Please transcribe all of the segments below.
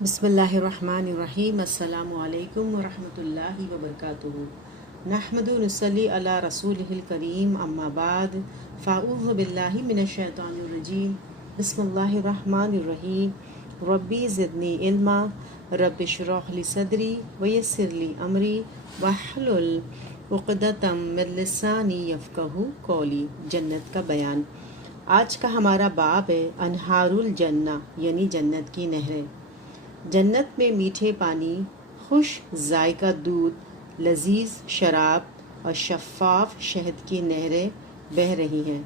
بسم اللہ الرحمن الرحیم۔ السلام علیکم ورحمۃ اللہ وبرکاتہ۔ نحمد و نصلی علی رسولہ الکریم، اما بعد، فاعوذ باللہ من الشیطان الرجیم، بسم اللہ الرحمن الرحیم۔ ربی زدنی علما، رب اشرح لی صدری ویسر لی امری واحلل عقدۃ من لسانی یفقہوا قولی۔ جنت کا بیان۔ آج کا ہمارا باب ہے انہار الجنہ، یعنی جنت کی نہریں۔ جنت میں میٹھے پانی، خوش ذائقہ دودھ، لذیذ شراب اور شفاف شہد کی نہریں بہہ رہی ہیں۔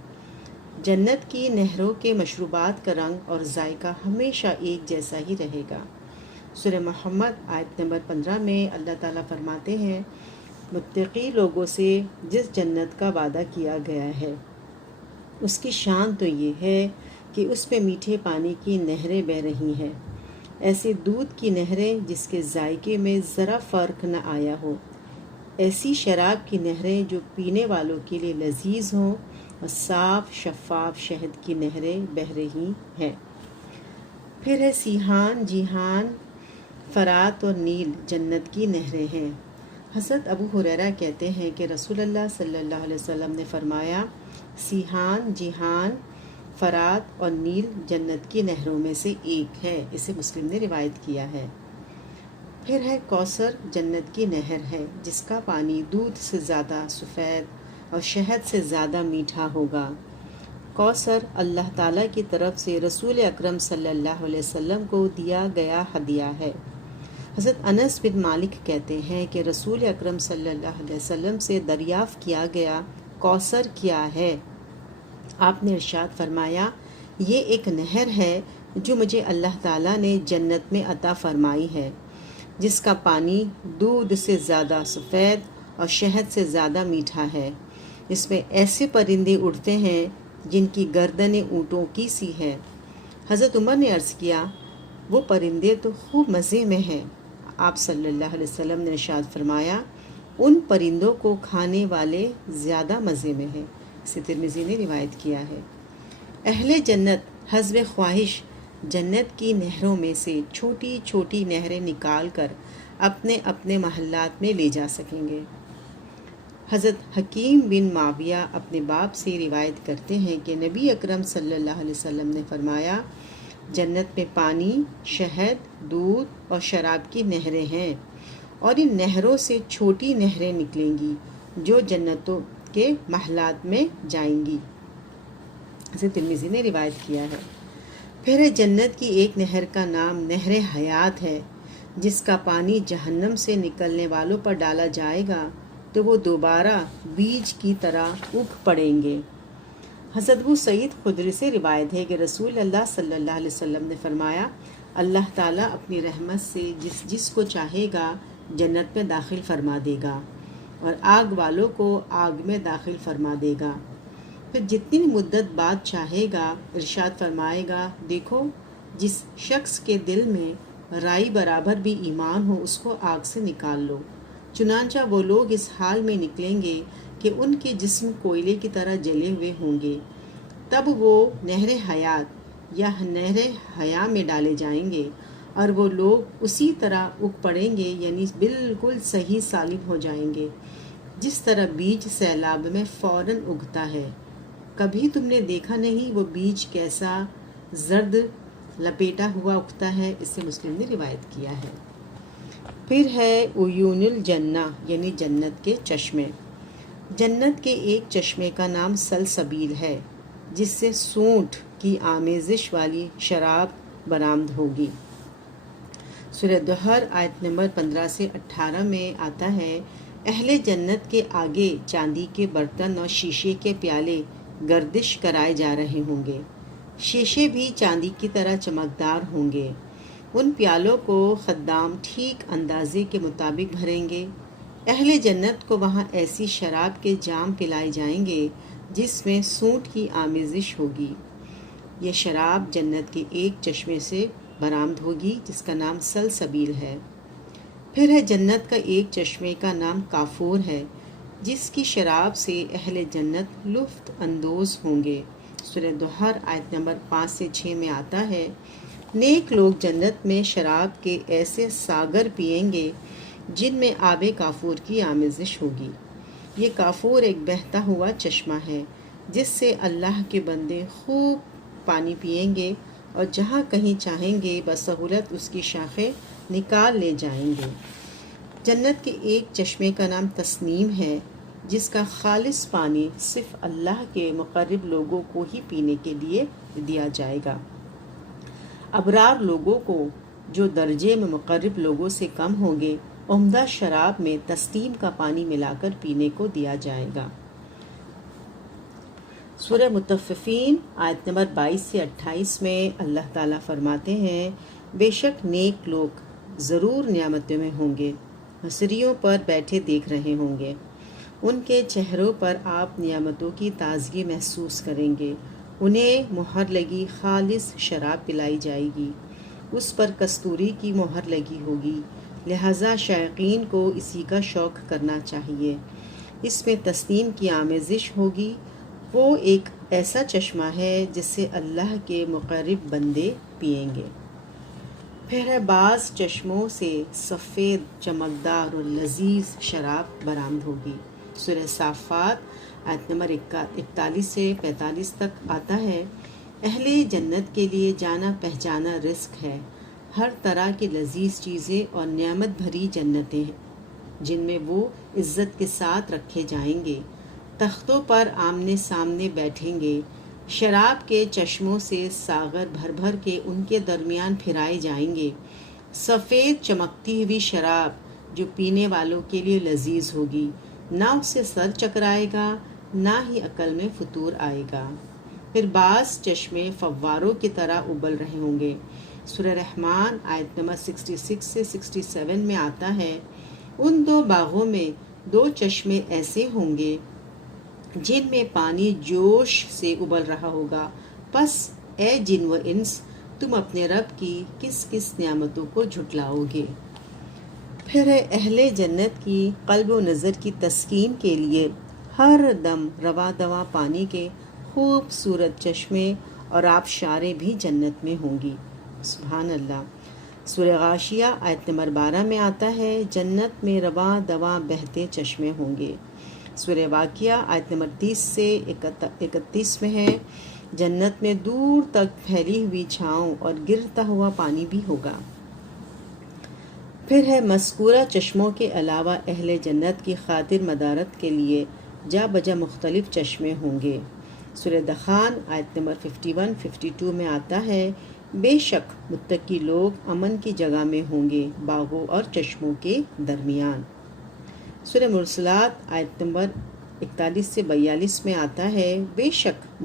جنت کی نہروں کے مشروبات کا رنگ اور ذائقہ ہمیشہ ایک جیسا ہی رہے گا۔ سورہ محمد آیت نمبر 15 میں اللہ تعالیٰ فرماتے ہیں، متقی لوگوں سے جس جنت کا وعدہ کیا گیا ہے اس کی شان تو یہ ہے کہ اس میں میٹھے پانی کی نہریں بہہ رہی ہیں، ایسے دودھ کی نہریں جس کے ذائقے میں ذرا فرق نہ آیا ہو، ایسی شراب کی نہریں جو پینے والوں کے لیے لذیذ ہوں، اور صاف شفاف شہد کی نہریں بہہ رہی ہیں۔ پھر ہے سیحان، جیحان، فرات اور نیل جنت کی نہریں ہیں۔ حضرت ابو ہریرہ کہتے ہیں کہ رسول اللہ صلی اللہ علیہ وسلم نے فرمایا، سیحان، جیحان، فرات اور نیل جنت کی نہروں میں سے ایک ہے۔ اسے مسلم نے روایت کیا ہے۔ پھر ہے کوثر، جنت کی نہر ہے جس کا پانی دودھ سے زیادہ سفید اور شہد سے زیادہ میٹھا ہوگا۔ کوثر اللہ تعالیٰ کی طرف سے رسول اکرم صلی اللہ علیہ وسلم کو دیا گیا ہدیہ ہے۔ حضرت انس بن مالک کہتے ہیں کہ رسول اکرم صلی اللہ علیہ وسلم سے دریافت کیا گیا، کوثر کیا ہے؟ آپ نے ارشاد فرمایا، یہ ایک نہر ہے جو مجھے اللہ تعالیٰ نے جنت میں عطا فرمائی ہے، جس کا پانی دودھ سے زیادہ سفید اور شہد سے زیادہ میٹھا ہے۔ اس میں ایسے پرندے اڑتے ہیں جن کی گردنیں اونٹوں کی سی ہے۔ حضرت عمر نے عرض کیا، وہ پرندے تو خوب مزے میں ہیں۔ آپ صلی اللہ علیہ وسلم نے ارشاد فرمایا، ان پرندوں کو کھانے والے زیادہ مزے میں ہیں۔ اسے ترمذی نے روایت کیا ہے۔ اہل جنت حسب خواہش جنت کی نہروں میں سے چھوٹی چھوٹی نہریں نکال کر اپنے اپنے محلات میں لے جا سکیں گے۔ حضرت حکیم بن معاویہ اپنے باپ سے روایت کرتے ہیں کہ نبی اکرم صلی اللہ علیہ وسلم نے فرمایا، جنت میں پانی، شہد، دودھ اور شراب کی نہریں ہیں، اور ان نہروں سے چھوٹی نہریں نکلیں گی جو جنتوں کے محلات میں جائیں گی۔ اسے ترمذی نے روایت کیا ہے۔ پھر جنت کی ایک نہر کا نام نہر حیات ہے، جس کا پانی جہنم سے نکلنے والوں پر ڈالا جائے گا تو وہ دوبارہ بیج کی طرح اگ پڑیں گے۔ حضرت ابو سعید خدری سے روایت ہے کہ رسول اللہ صلی اللہ علیہ وسلم نے فرمایا، اللہ تعالیٰ اپنی رحمت سے جس جس کو چاہے گا جنت میں داخل فرما دے گا، اور آگ والوں کو آگ میں داخل فرما دے گا۔ پھر جتنی مدت بعد چاہے گا ارشاد فرمائے گا، دیکھو جس شخص کے دل میں رائی برابر بھی ایمان ہو اس کو آگ سے نکال لو۔ چنانچہ وہ لوگ اس حال میں نکلیں گے کہ ان کے جسم کوئلے کی طرح جلے ہوئے ہوں گے، تب وہ نہر حیات یا نہر حیا میں ڈالے جائیں گے، اور وہ لوگ اسی طرح اگ پڑیں گے، یعنی بالکل صحیح سالم ہو جائیں گے، جس طرح بیج سیلاب میں فوراً اگتا ہے۔ کبھی تم نے دیکھا نہیں وہ بیج کیسا زرد لپیٹا ہوا اگتا ہے؟ اسے مسلم نے روایت کیا ہے۔ پھر ہے عیون الجنہ، یعنی جنت کے چشمے۔ جنت کے ایک چشمے کا نام سلسبیل ہے، جس سے سونٹ کی آمیزش والی شراب برآمد ہوگی۔ سورہ دہر آیت نمبر 15 سے 18 میں آتا ہے، اہل جنت کے آگے چاندی کے برتن اور شیشے کے پیالے گردش کرائے جا رہے ہوں گے، شیشے بھی چاندی کی طرح چمکدار ہوں گے۔ ان پیالوں کو خدام ٹھیک اندازے کے مطابق بھریں گے۔ اہل جنت کو وہاں ایسی شراب کے جام پلائے جائیں گے جس میں سونٹ کی آمیزش ہوگی۔ یہ شراب جنت کے ایک چشمے سے برآمد ہوگی جس کا نام سلسبیل ہے۔ پھر ہے جنت کا ایک چشمے کا نام کافور ہے، جس کی شراب سے اہل جنت لطف اندوز ہوں گے۔ سورہ دہر آیت نمبر 5 سے 6 میں آتا ہے، نیک لوگ جنت میں شراب کے ایسے ساگر پئیں گے جن میں آب کافور کی آمیزش ہوگی۔ یہ کافور ایک بہتا ہوا چشمہ ہے جس سے اللہ کے بندے خوب پانی پئیں گے اور جہاں کہیں چاہیں گے بسہولت اس کی شاخیں نکال لے جائیں گے۔ جنت کے ایک چشمے کا نام تسنیم ہے جس کا خالص پانی صرف اللہ کے مقرب لوگوں کو ہی پینے کے لیے دیا جائے گا۔ ابرار لوگوں کو جو درجے میں مقرب لوگوں سے کم ہوں گے عمدہ شراب میں تسنیم کا پانی ملا کر پینے کو دیا جائے گا۔ سورہ مطففین آیت نمبر 22 سے 28 میں اللہ تعالیٰ فرماتے ہیں، بے شک نیک لوگ ضرور نعمتوں میں ہوں گے، حسریوں پر بیٹھے دیکھ رہے ہوں گے، ان کے چہروں پر آپ نعمتوں کی تازگی محسوس کریں گے، انہیں مہر لگی خالص شراب پلائی جائے گی، اس پر کستوری کی مہر لگی ہوگی، لہذا شائقین کو اسی کا شوق کرنا چاہیے۔ اس میں تسنیم کی آمیزش ہوگی، وہ ایک ایسا چشمہ ہے جس سے اللہ کے مقرب بندے پئیں گے۔ پھر ہے بعض چشموں سے سفید چمکدار اور لذیذ شراب برآمد ہوگی۔ سورہ صافات آیت نمبر 41 سے 45 تک آتا ہے، اہل جنت کے لیے جانا پہچانا رزق ہے، ہر طرح کی لذیذ چیزیں اور نعمت بھری جنتیں ہیں جن میں وہ عزت کے ساتھ رکھے جائیں گے، تختوں پر آمنے سامنے بیٹھیں گے، شراب کے چشموں سے ساغر بھر بھر کے ان کے درمیان پھرائے جائیں گے، سفید چمکتی ہوئی شراب جو پینے والوں کے لیے لذیذ ہوگی، نہ اس سے سر چکرائے گا نہ ہی عقل میں فطور آئے گا۔ پھر بعض چشمے فواروں کی طرح ابل رہے ہوں گے۔ سورہ رحمان آیت نمبر 66 سے 67 میں آتا ہے، ان دو باغوں میں دو چشمے ایسے ہوں گے جن میں پانی جوش سے ابل رہا ہوگا، پس اے جن و انس تم اپنے رب کی کس کس نعمتوں کو جھٹلاؤ گے۔ پھر ہے اہل جنت کی قلب و نظر کی تسکین کے لیے ہر دم رواں دواں پانی کے خوبصورت چشمے اور آبشاریں بھی جنت میں ہوں گی۔ سبحان اللہ۔ سورہ غاشیہ آیت نمبر 12 میں آتا ہے، جنت میں رواں دواں بہتے چشمے ہوں گے۔ سورہ واقعہ آیت نمبر 30 سے 31 میں ہے، جنت میں دور تک پھیلی ہوئی چھاؤں اور گرتا ہوا پانی بھی ہوگا۔ پھر ہے مذکورہ چشموں کے علاوہ اہل جنت کی خاطر مدارت کے لیے جا بجا مختلف چشمے ہوں گے۔ سورہ دخان آیت نمبر 51-52 میں آتا ہے، بے شک متقی لوگ امن کی جگہ میں ہوں گے باغوں اور چشموں کے درمیان۔ سورہ مرسلات آیت نمبر 41 سے 42 میں آتا ہے، بے شک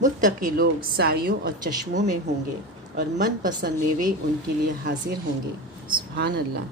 متقی لوگ سایوں اور چشموں میں ہوں گے اور من پسند میوے ان کے لیے حاضر ہوں گے۔ سبحان اللہ۔